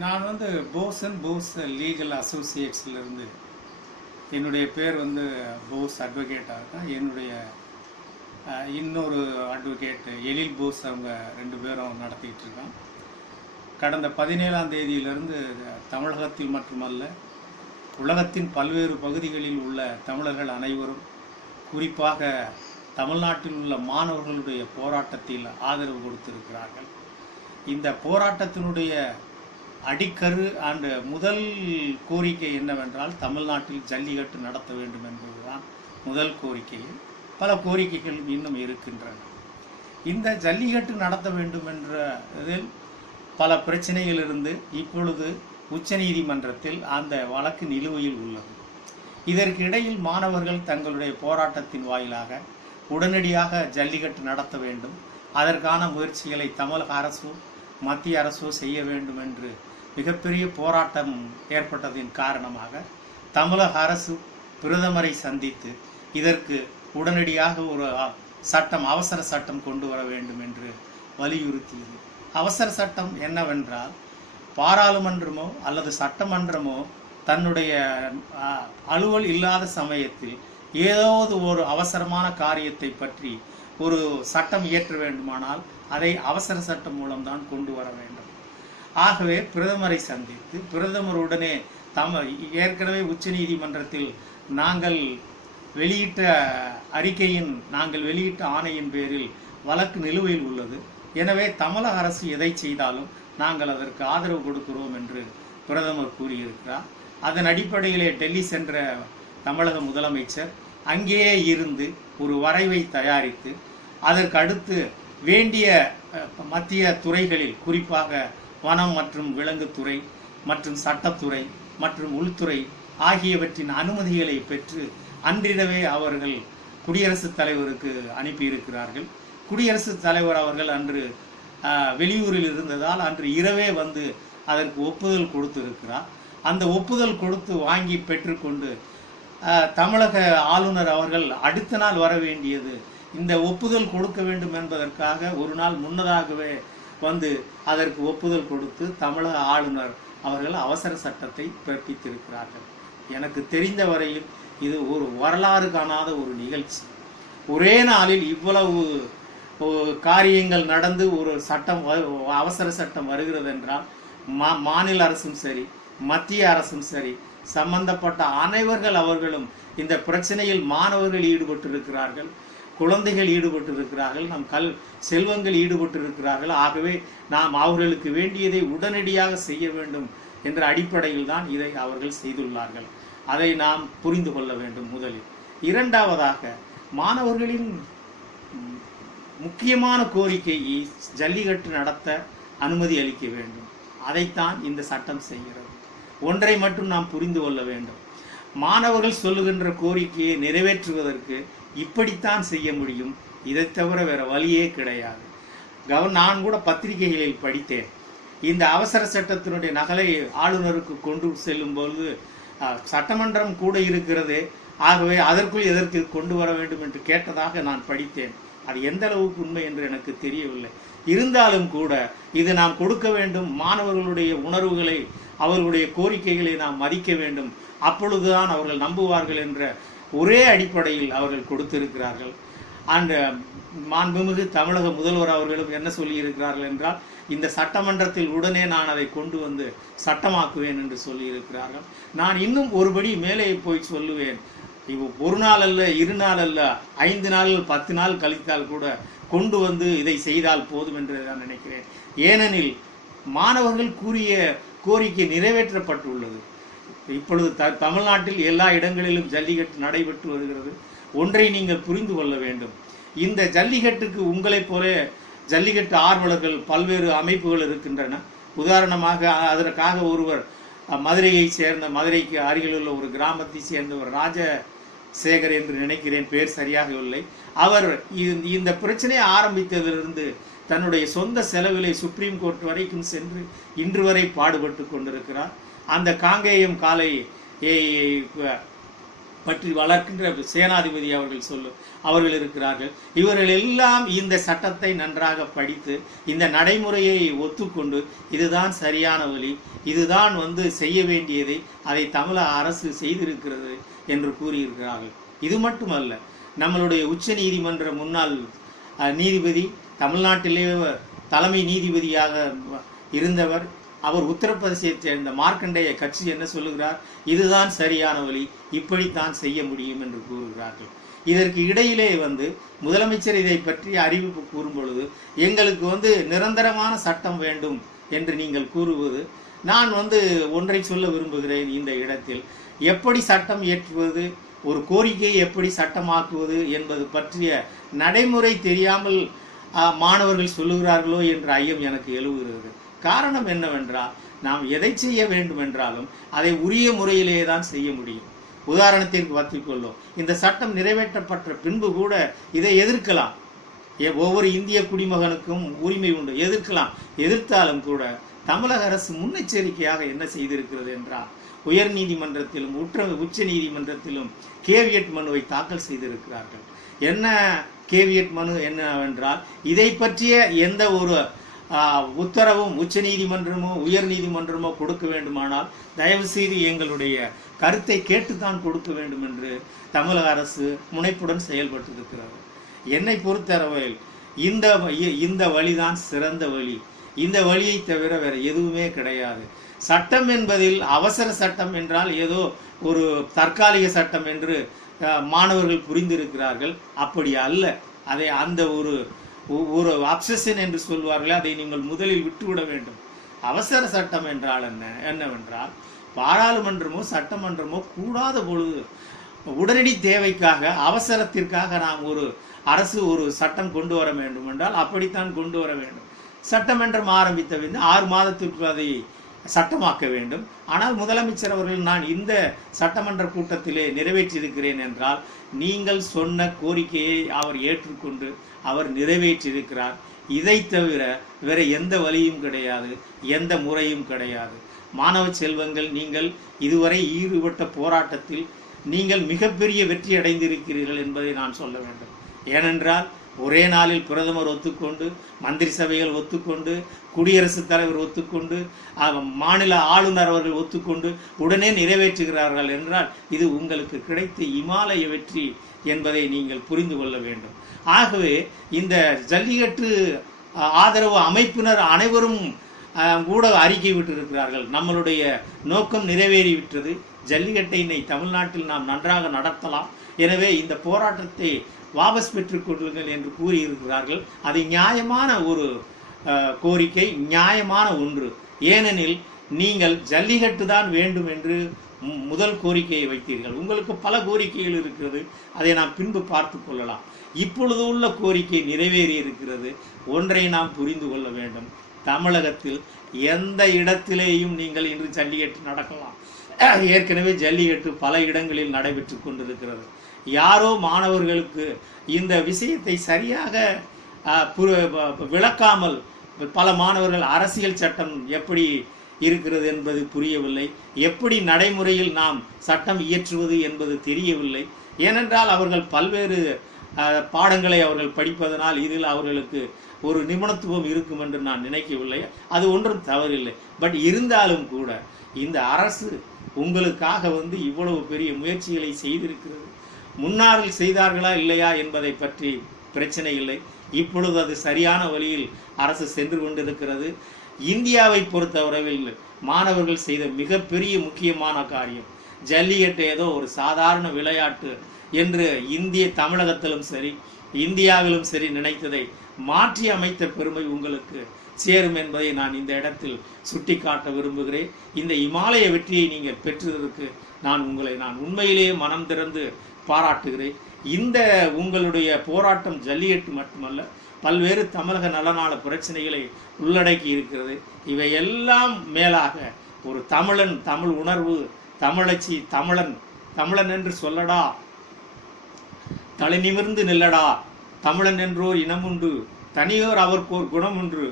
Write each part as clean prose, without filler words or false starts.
நான் வந்து Bose and Bose legal அசோசியேட்ஸ்லேருந்து என்னுடைய பேர் வந்து போஸ் அட்வொகேட்டாக இருக்கேன். என்னுடைய இன்னொரு அட்வொகேட் எழில் போஸ் அவங்க 2 பேரும் நடத்திக்கிட்டு இருக்கோம். கடந்த 17ஆம் தேதியிலிருந்து தமிழகத்தில் மட்டுமல்ல, உலகத்தின் பல்வேறு பகுதிகளில் உள்ள தமிழர்கள் அனைவரும், குறிப்பாக தமிழ்நாட்டில் உள்ள மாணவர்களுடைய போராட்டத்தில் ஆதரவு கொடுத்திருக்கிறார்கள். இந்த போராட்டத்தினுடைய அடிக்கரு அண்ட் முதல் கோரிக்கை என்னவென்றால், தமிழ்நாட்டில் ஜல்லிக்கட்டு நடத்த வேண்டும் என்பதுதான் முதல் கோரிக்கை. பல கோரிக்கைகள் இன்னும் இருக்கின்றன. இந்த ஜல்லிக்கட்டு நடத்த வேண்டும் என்ற இதில் பல பிரச்சனைகள் இருந்து இப்பொழுது உச்சநீதிமன்றத்தில் அந்த வழக்கு நிலுவையில் உள்ளது. இதற்கு இடையில் மாணவர்கள் தங்களுடைய போராட்டத்தின் வாயிலாக உடனடியாக ஜல்லிக்கட்டு நடத்த வேண்டும், அதற்கான முயற்சிகளை தமிழக அரசோ மத்திய அரசோ செய்ய வேண்டும் என்று மிகப்பெரிய போராட்டம் ஏற்பட்டதின் காரணமாக தமிழக அரசு பிரதமரை சந்தித்து இதற்கு உடனடியாக ஒரு அவசர சட்டம் கொண்டு வர வேண்டும் என்று வலியுறுத்தியது. அவசர சட்டம் என்னவென்றால், பாராளுமன்றமோ அல்லது சட்டமன்றமோ தன்னுடைய அலுவல் இல்லாத சமயத்தில் ஏதாவது ஒரு அவசரமான காரியத்தை பற்றி ஒரு சட்டம் இயற்ற வேண்டுமானால் அதை அவசர சட்டம் மூலம்தான் கொண்டு வர வேண்டும். ஆகவே பிரதமரை சந்தித்து பிரதமருடனே ஏற்கனவே உச்ச நீதிமன்றத்தில் நாங்கள் வெளியிட்ட ஆணையின் பேரில் வழக்கு நிலுவையில் உள்ளது. எனவே தமிழக அரசு எதை செய்தாலும் நாங்கள் அதற்கு ஆதரவு கொடுக்கிறோம் என்று பிரதமர் கூறியிருக்கிறார். அதன் அடிப்படையிலே டெல்லி சென்ற தமிழக முதலமைச்சர் அங்கேயே இருந்து ஒரு வரைவை தயாரித்து அதற்கு அடுத்து வேண்டிய மத்திய துறைகளில், குறிப்பாக வனம் மற்றும் விலங்குத்துறை மற்றும் சட்டத்துறை மற்றும் உள்துறை ஆகியவற்றின் அனுமதிகளை பெற்று அன்றிரவே அவர்கள் குடியரசுத் தலைவருக்கு அனுப்பியிருக்கிறார்கள். குடியரசுத் தலைவர் அவர்கள் அன்று வெளியூரில் இருந்ததால் அன்று இரவே வந்து அதற்கு ஒப்புதல் கொடுத்திருக்கிறார். அந்த ஒப்புதல் கொடுத்து வாங்கி பெற்றுக்கொண்டு தமிழக ஆளுநர் அவர்கள் அடுத்த நாள் வர வேண்டியது, இந்த ஒப்புதல் கொடுக்க வேண்டும் என்பதற்காக ஒரு நாள் முன்னதாகவே வந்து அதற்கு ஒப்புதல் கொடுத்து தமிழக ஆளுநர் அவர்கள் அவசர சட்டத்தை பிறப்பித்திருக்கிறார்கள். எனக்கு தெரிந்த வரையில் இது ஒரு வரலாறு காணாத ஒரு நிகழ்ச்சி. ஒரே நாளில் இவ்வளவு காரியங்கள் நடந்து ஒரு சட்டம், அவசர சட்டம் வருகிறது என்றால் மாநில அரசும் சரி மத்திய அரசும் சரி சம்பந்தப்பட்ட அனைவர்கள் அவர்களும் இந்த பிரச்சனையில் மாணவர்கள் ஈடுபட்டிருக்கிறார்கள், குழந்தைகள் ஈடுபட்டிருக்கிறார்கள், செல்வங்கள் ஈடுபட்டிருக்கிறார்கள். ஆகவே நாம் அவர்களுக்கு வேண்டியதை உடனடியாக செய்ய வேண்டும் என்ற அடிப்படையில் தான் இதை அவர்கள் செய்துள்ளார்கள். அதை நாம் புரிந்து கொள்ள வேண்டும் முதலில். இரண்டாவதாக, மாணவர்களின் முக்கியமான கோரிக்கை ஜல்லிக்கட்டு நடத்த அனுமதி அளிக்க வேண்டும். அதைத்தான் இந்த சட்டம் செய்கிறது. ஒன்றை மட்டும் நாம் புரிந்து கொள்ள வேண்டும், மாணவர்கள் சொல்லுகின்ற கோரிக்கையை நிறைவேற்றுவதற்கு இப்படித்தான் செய்ய முடியும், இதை தவிர வேற வழியே கிடையாது. நான் கூட பத்திரிகைகளில் படித்தேன், இந்த அவசர சட்டத்தினுடைய நகலை ஆளுநருக்கு கொண்டு செல்லும் பொழுது சட்டமன்றம் கூட இருக்கிறது, ஆகவே அதற்குள் எதற்கு கொண்டு வர வேண்டும் என்று கேட்டதாக நான் படித்தேன். அது எந்த அளவுக்கு உண்மை என்று எனக்கு தெரியவில்லை. இருந்தாலும் கூட இது நாம் கொடுக்க வேண்டும், மாணவர்களுடைய உணர்வுகளை அவர்களுடைய கோரிக்கைகளை நாம் மதிக்க வேண்டும், அப்பொழுதுதான் அவர்கள் நம்புவார்கள் என்ற ஒரே அடிப்படையில் அவர்கள் கொடுத்திருக்கிறார்கள். அண்ட் மாண்புமிகு தமிழக முதல்வர் அவர்களும் என்ன சொல்லி இருக்கிறார்கள் என்றால், இந்த சட்டமன்றத்தில் உடனே நான் அதை கொண்டு வந்து சட்டமாக்குவேன் என்று சொல்லி இருக்கிறார்கள். நான் இன்னும் ஒருபடி மேலே போய் சொல்லுவேன், ஒரு நாள் அல்ல, 2 நாள் அல்ல, 5 நாள் 10 நாள் கழித்தால் கூட கொண்டு வந்து இதை செய்தால் போதும் என்று நான் நினைக்கிறேன். ஏனெனில் மாணவர்கள் கூறிய கோரிக்கை நிறைவேற்றப்பட்டுள்ளது. இப்பொழுது தமிழ்நாட்டில் எல்லா இடங்களிலும் ஜல்லிக்கட்டு நடைபெற்று வருகிறது. ஒன்றை நீங்கள் புரிந்து கொள்ள வேண்டும், இந்த ஜல்லிக்கட்டுக்கு உங்களைப் போல ஜல்லிக்கட்டு ஆர்வலர்கள் பல்வேறு அமைப்புகள் இருக்கின்றன. உதாரணமாக அதற்காக ஒருவர் மதுரைக்கு அருகில் உள்ள ஒரு கிராமத்தை சேர்ந்தவர் ராஜசேகர் என்று நினைக்கிறேன், பேர் சரியாக இல்லை. அவர் இந்த பிரச்சனையை ஆரம்பித்ததிலிருந்து தன்னுடைய சொந்த செலவிலை சுப்ரீம் கோர்ட் வரைக்கும் சென்று இன்று வரை பாடுபட்டு கொண்டிருக்கிறார். அந்த காங்கேயம் காலை பற்றி வளர்க்கின்ற சேனாதிபதி அவர்கள் இருக்கிறார்கள். இவர்கள் எல்லாம் இந்த சட்டத்தை நன்றாக படித்து இந்த நடைமுறையை ஒத்துக்கொண்டு இதுதான் சரியான வழி, இதுதான் செய்ய வேண்டியதை அதை தமிழக அரசு செய்திருக்கிறது என்று கூறியிருக்கிறார்கள். இது மட்டுமல்ல, நம்மளுடைய உச்ச நீதிமன்ற முன்னாள் நீதிபதி, தமிழ்நாட்டிலே தலைமை நீதிபதியாக இருந்தவர், அவர் உத்தரப்பிரதேசத்தை சேர்ந்த மார்க்கண்டேய கட்சி என்ன சொல்லுகிறார்? இதுதான் சரியான வழி, இப்படித்தான் செய்ய முடியும் என்று கூறுகிறார்கள். இதற்கு இடையிலே முதலமைச்சர் இதை பற்றி அறிவிப்பு கூறும் பொழுது எங்களுக்கு நிரந்தரமான சட்டம் வேண்டும் என்று நீங்கள் கூறுவது, நான் ஒன்றை சொல்ல விரும்புகிறேன். இந்த இடத்தில் எப்படி சட்டம் இயற்றுவது, ஒரு கோரிக்கையை எப்படி சட்டமாக்குவது என்பது பற்றிய நடைமுறை தெரியாமல் மாணவர்கள் சொல்லுகிறார்களோ என்ற ஐயம் எனக்கு எழுவுகிறது. காரணம் என்னவென்றால், நாம் எதை செய்ய வேண்டும் என்றாலும் அதை உரிய முறையிலேயே தான் செய்ய முடியும். உதாரணத்திற்கு வைத்துக்கொள்ளும், இந்த சட்டம் நிறைவேற்றப்பட்ட பின்பு கூட இதை எதிர்க்கலாம். ஒவ்வொரு இந்திய குடிமகனுக்கும் உரிமை உண்டு, எதிர்க்கலாம். எதிர்த்தாலும் கூட தமிழக அரசு முன்னெச்சரிக்கையாக என்ன செய்திருக்கிறது என்றால், உயர் நீதிமன்றத்திலும் உச்ச நீதிமன்றத்திலும் கேவியட் மனுவை தாக்கல் செய்திருக்கிறார்கள். என்ன கேவியட் மனு என்னவென்றால், இதை பற்றிய எந்த ஒரு உத்தரவும் உச்ச நீதிமன்றமோ உயர் நீதிமன்றமோ கொடுக்க வேண்டுமானால் தயவு செய்து எங்களுடைய கருத்தை கேட்டுத்தான் கொடுக்க வேண்டும் என்று தமிழக அரசு முனைப்புடன் செயல்பட்டிருக்கிறது. என்னை பொறுத்தளவில் இந்த வழிதான் சிறந்த வழி. இந்த வழியை தவிர வேற எதுவுமே கிடையாது. சட்டம் என்பதில் அவசர சட்டம் என்றால் ஏதோ ஒரு தற்காலிக சட்டம் என்று மாணவர்கள் புரிந்திருக்கிறார்கள். அப்படி அல்ல. அதை அந்த ஒரு அப்சஷன் என்று சொல்வார்கள், அதை நீங்கள் முதலில் விட்டுவிட வேண்டும். அவசர சட்டம் என்றால் என்னவென்றால், பாராளுமன்றமோ சட்டமன்றமோ கூடாத பொழுது உடனடி தேவைக்காக அவசரத்திற்காக நாம் அரசு ஒரு சட்டம் கொண்டு வர வேண்டும் என்றால் அப்படித்தான் கொண்டு வர வேண்டும். சட்டமன்றம் ஆரம்பித்த பின் 6 மாதத்திற்கு அதை சட்டமாக்க வேண்டும். ஆனால் முதலமைச்சர் அவர்கள் நான் இந்த சட்டமன்ற கூட்டத்திலே நிறைவேற்றியிருக்கிறேன் என்றால், நீங்கள் சொன்ன கோரிக்கையை அவர் ஏற்றுக்கொண்டு அவர் நிறைவேற்றியிருக்கிறார். இதை தவிர வேற எந்த வழியும் கிடையாது, எந்த முறையும் கிடையாது. மாணவ செல்வங்கள், நீங்கள் இதுவரை ஈடுபட்ட போராட்டத்தில் நீங்கள் மிகப்பெரிய வெற்றி அடைந்திருக்கிறீர்கள் என்பதை நான் சொல்ல வேண்டும். ஏனென்றால் ஒரே நாளில் பிரதமர் ஒத்துக்கொண்டு, மந்திரி சபைகள் ஒத்துக்கொண்டு, குடியரசுத் தலைவர் ஒத்துக்கொண்டு, மாநில ஆளுநர் அவர்கள் ஒத்துக்கொண்டு உடனே நிறைவேற்றுகிறார்கள் என்றால் இது உங்களுக்கு கிடைத்த இமாலய வெற்றி என்பதை நீங்கள் புரிந்து கொள்ள வேண்டும். ஆகவே இந்த ஜல்லிக்கட்டு ஆதரவு அமைப்பினர் அனைவரும் கூட அறிக்கை விட்டிருக்கிறார்கள். நம்மளுடைய நோக்கம் நிறைவேறிவிட்டது. ஜல்லிக்கட்டை தமிழ்நாட்டில் நாம் நன்றாக நடத்தலாம். எனவே இந்த போராட்டத்தை வாபஸ் பெற்றுக் கொள்ளுங்கள் என்று கூறியிருக்கிறார்கள். அது நியாயமான ஒரு கோரிக்கை, நியாயமான ஒன்று. ஏனெனில் நீங்கள் ஜல்லிக்கட்டு தான் வேண்டும் என்று முதல் கோரிக்கையை வைத்தீர்கள். உங்களுக்கு பல கோரிக்கைகள் இருக்கிறது, அதை நாம் பின்பு பார்த்து கொள்ளலாம். இப்பொழுது உள்ள கோரிக்கை நிறைவேறி இருக்கிறது. ஒன்றை நாம் புரிந்து கொள்ள வேண்டும், தமிழகத்தில் எந்த இடத்திலேயும் நீங்கள் இன்று ஜல்லிக்கட்டு நடக்கலாம். ஏற்கனவே ஜல்லிக்கட்டு பல இடங்களில் நடைபெற்று கொண்டிருக்கிறது. யாரோ மாணவர்களுக்கு இந்த விஷயத்தை சரியாக விளக்காமல் பல மாணவர்கள் அரசியல் சட்டம் எப்படி இருக்கிறது என்பது புரியவில்லை, எப்படி நடைமுறையில் நாம் சட்டம் இயற்றுவது என்பது தெரியவில்லை. ஏனென்றால் அவர்கள் பல்வேறு பாடங்களை அவர்கள் படிப்பதனால் இதில் அவர்களுக்கு ஒரு நிபுணத்துவம் இருக்கும் என்று நான் நினைக்கவில்லை. அது ஒன்றும் தவறில்லை. பட் இருந்தாலும் கூட இந்த அரசு உங்களுக்காக இவ்வளவு பெரிய முயற்சிகளை செய்திருக்கிறது. முன்னாளில் செய்தார்களா இல்லையா என்பதை பற்றி பிரச்சனை இல்லை. இப்பொழுது அது சரியான வழியில் அரசு சென்று கொண்டிருக்கிறது. இந்தியாவை பொறுத்தவரையில் மாணவர்கள் செய்த மிகப்பெரிய முக்கியமான காரியம் ஜல்லிக்கட்டு ஏதோ ஒரு சாதாரண விளையாட்டு என்று தமிழகத்திலும் சரி இந்தியாவிலும் சரி நினைத்ததை மாற்றி அமைத்த பெருமை உங்களுக்கு சேரும் என்பதை நான் இந்த இடத்தில் சுட்டிக்காட்ட விரும்புகிறேன். இந்த இமாலய வெற்றியை நீங்கள் பெற்றதற்கு நான் உண்மையிலேயே மனம் திறந்து பாராட்டுகிறேன். இந்த உங்களுடைய போராட்டம் ஜல்லிக்கட்டு மட்டுமல்ல, பல்வேறு தமிழக நலனால பிரச்சனைகளை உள்ளடக்கி இருக்கிறது. இவையெல்லாம் மேலாக ஒரு தமிழன், தமிழ் உணர்வு, தமிழச்சி, தமிழன் என்று சொல்லடா, தலை நிமிர்ந்து நில்லடா, தமிழன் என்றோர் இனமுண்டு, தனியோர் அவர்க்கோர் குணம் உண்டு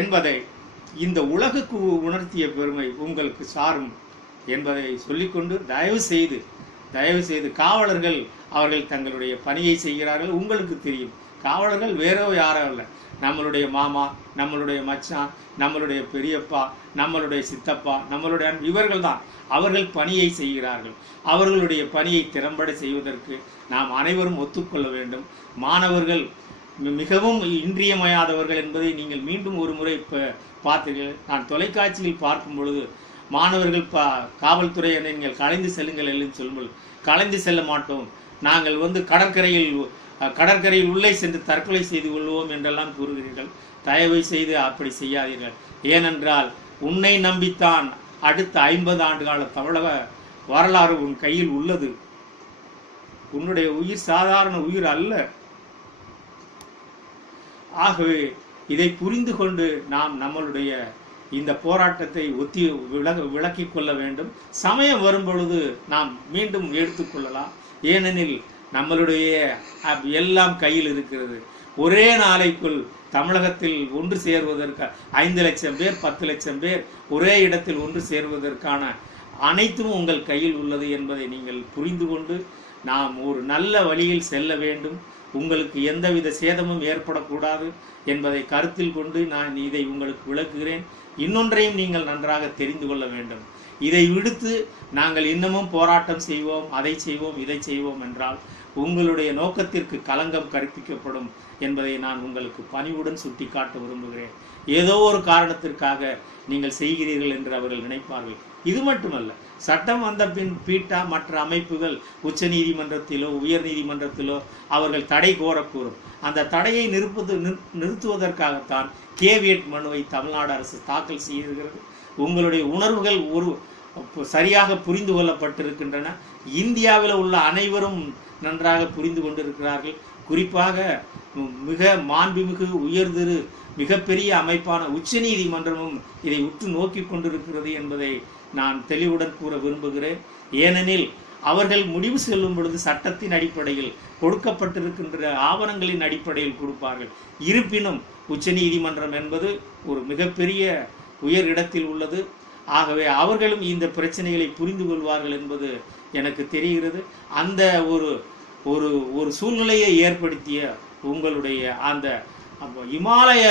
என்பதை இந்த உலகுக்கு உணர்த்திய பெருமை உங்களுக்கு சாரும் என்பதை சொல்லிக்கொண்டு தயவு செய்து காவலர்கள் அவர்கள் தங்களுடைய பணியை செய்கிறார்கள். உங்களுக்கு தெரியும், காவலர்கள் வேறோ யாரோ இல்லை, நம்மளுடைய மாமா, நம்மளுடைய மச்சான், நம்மளுடைய பெரியப்பா, நம்மளுடைய சித்தப்பா, நம்மளுடைய இவர்கள் தான். அவர்கள் பணியை செய்கிறார்கள். அவர்களுடைய பணியை திறம்பட செய்வதற்கு நாம் அனைவரும் ஒத்துக்கொள்ள வேண்டும். மாணவர்கள் மிகவும் இன்றியமையாதவர்கள் என்பதை நீங்கள் மீண்டும் ஒரு முறை பார்த்தீர்கள். நான் தொலைக்காட்சியில் பார்க்கும் பொழுது மாணவர்கள் காவல்துறையினை நீங்கள் கலைந்து செல்லுங்கள் என்று சொல்லுங்கள். கலைந்து செல்ல மாட்டோம், நாங்கள் கடற்கரையில் உள்ளே சென்று தற்கொலை செய்து கொள்வோம் என்றெல்லாம் கூறுகிறீர்கள். தயவு செய்து அப்படி செய்யாதீர்கள். ஏனென்றால் உன்னை நம்பித்தான் அடுத்த 50 ஆண்டுகால தமிழக வரலாறு உன் கையில் உள்ளது. உன்னுடைய உயிர் சாதாரண உயிர் அல்ல. ஆகவே இதை புரிந்து கொண்டு நாம் நம்மளுடைய இந்த போராட்டத்தை விளக்கிக் கொள்ள வேண்டும். சமயம் வரும் பொழுது நாம் மீண்டும் எடுத்துக்கொள்ளலாம். ஏனெனில் நம்மளுடைய எல்லாம் கையில் இருக்கிறது. ஒரே நாளைக்குள் தமிழகத்தில் ஒன்று சேர்வதற்கு 5 லட்சம் பேர் 10 லட்சம் பேர் ஒரே இடத்தில் ஒன்று சேர்வதற்கான அனைத்தும் உங்கள் கையில் உள்ளது என்பதை நீங்கள் புரிந்து கொண்டு நாம் ஒரு நல்ல வழியில் செல்ல வேண்டும். உங்களுக்கு எந்தவித சேதமும் ஏற்படக்கூடாது என்பதை கருத்தில் கொண்டு நான் இதை உங்களுக்கு விளக்குகிறேன். இன்னொன்றையும் நீங்கள் நன்றாக தெரிந்து கொள்ள வேண்டும். இதை விடுத்து நாங்கள் இன்னமும் போராட்டம் செய்வோம், அதை செய்வோம், இதை செய்வோம் என்றால் உங்களுடைய நோக்கத்திற்கு களங்கம் கற்பிக்கப்படும் என்பதை நான் உங்களுக்கு பணிவுடன் சுட்டிக்காட்ட விரும்புகிறேன். ஏதோ ஒரு காரணத்திற்காக நீங்கள் செய்கிறீர்கள் என்று அவர்கள் நினைப்பார்கள். இது மட்டுமல்ல, சட்டம் வந்த பின் பீட்டா மற்ற அமைப்புகள் உச்ச நீதிமன்றத்திலோ உயர் நீதிமன்றத்திலோ அவர்கள் தடை கோரக்கூறும். அந்த தடையை நிறுத்துவதற்காகத்தான் கேவியட் மனுவை தமிழ்நாடு அரசு தாக்கல் செய்திருக்கிறது. உங்களுடைய உணர்வுகள் சரியாக புரிந்து கொள்ளப்பட்டிருக்கின்றன. இந்தியாவில் உள்ள அனைவரும் நன்றாக புரிந்து கொண்டிருக்கிறார்கள். குறிப்பாக மிக மாண்புமிகு உயர்திரு மிகப்பெரிய அமைப்பான உச்ச நீதிமன்றமும் இதை உற்று நோக்கி கொண்டிருக்கிறது என்பதை நான் தெளிவுடன் கூற விரும்புகிறேன். ஏனெனில் அவர்கள் முடிவு செல்லும் பொழுது சட்டத்தின் அடிப்படையில் கொடுக்கப்பட்டிருக்கின்ற ஆவணங்களின் அடிப்படையில் கொடுப்பார்கள். இருப்பினும் உச்ச நீதிமன்றம் என்பது ஒரு மிகப்பெரிய உயர் இடத்தில் உள்ளது. ஆகவே அவர்களும் இந்த பிரச்சனைகளை புரிந்து கொள்வார்கள் என்பது எனக்கு தெரிகிறது. அந்த ஒரு சூழ்நிலையை ஏற்படுத்திய உங்களுடைய அந்த இமாலய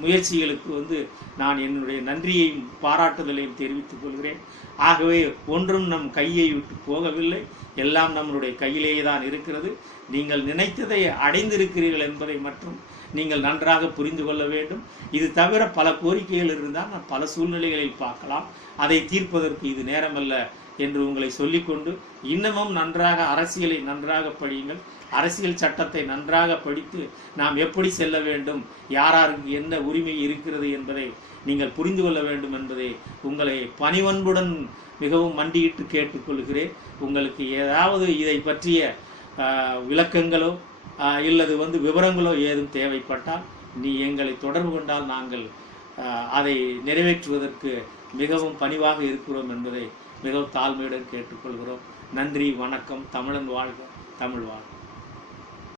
முயற்சிகளுக்கு நான் என்னுடைய நன்றியையும் பாராட்டுதலையும் தெரிவித்துக் கொள்கிறேன். ஆகவே ஒன்றும் நம் கையை விட்டு போகவில்லை, எல்லாம் நம்மளுடைய கையிலேயே தான் இருக்கிறது. நீங்கள் நினைத்ததை அடைந்திருக்கிறீர்கள் என்பதை மற்றும் நீங்கள் நன்றாக புரிந்து கொள்ள வேண்டும். இது தவிர பல கோரிக்கைகள் இருந்தால் நான் பல சூழ்நிலைகளில் பார்க்கலாம். அதை தீர்ப்பதற்கு இது நேரமல்ல என்று உங்களை சொல்லிக்கொண்டு இன்னமும் நன்றாக அரசியலை நன்றாக படியுங்கள். அரசியல் சட்டத்தை நன்றாக படித்து நாம் எப்படி செல்ல வேண்டும், யாருக்கு என்ன உரிமை இருக்கிறது என்பதை நீங்கள் புரிந்து கொள்ள வேண்டும் என்பதை உங்களை பணிவன்புடன் மிகவும் மண்டியிட்டு கேட்டுக்கொள்கிறேன். உங்களுக்கு ஏதாவது இதை பற்றிய விளக்கங்களோ இல்லது விவரங்களோ ஏதும் தேவைப்பட்டால் எங்களை தொடர்பு கொண்டால் நாங்கள் அதை நிறைவேற்றுவதற்கு மிகவும் பணிவாக இருக்கிறோம் என்பதை மிகவும் தாழ்மையுடன் கேட்டுக்கொள்கிறோம். நன்றி, வணக்கம். தமிழன் வாழ்க, தமிழ் வாழ்க.